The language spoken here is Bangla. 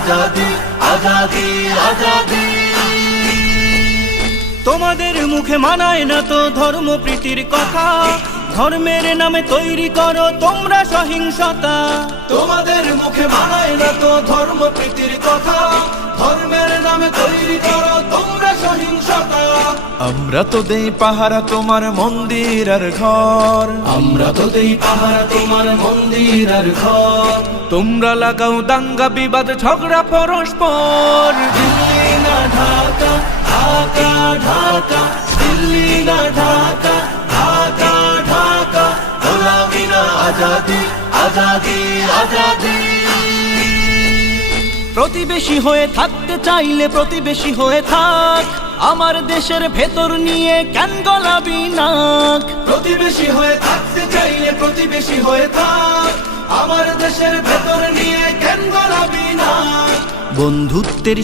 আজাদি আজাদি আজাদি। তোমাদের মুখে মানায় না তো ধর্মপ্রীতির কথা, ধর্মের নামে তৈরি করো তোমরা সহিংসতা। তোমাদের মুখে মানায় না তো ধর্মপ্রীতির কথা, ধর্মের নামে তৈরি করো তোমরা সহিংসতা। আমরা তো দেই পাহারা তোমার মন্দির আর ঘর, আমরা তো দেই পাহারা তোমার মন্দির আর ঘর। তোমরা লাগাও দাঙ্গা বিবাদ ঝগড়া পরস্পর। দিল্লি না ঢাকা, ঢাকা ঢাকা, দিল্লি না ঢাকা, ঢাকা ঢাকা, গোলামি না আজাদি আজাদি আজাদি। প্রতিবেশী হয়ে থাকতে চাইলে প্রতিবেশী হয়ে থাক, আমার দেশের ভেতর নিয়ে কেন গলাবি নাক। প্রতিবেশী হয়ে থাকতে চাইলে প্রতিবেশী হয়ে থাক, আমার দেশের ভেতর নিয়ে কেন গলাবি না। বন্ধুত্বের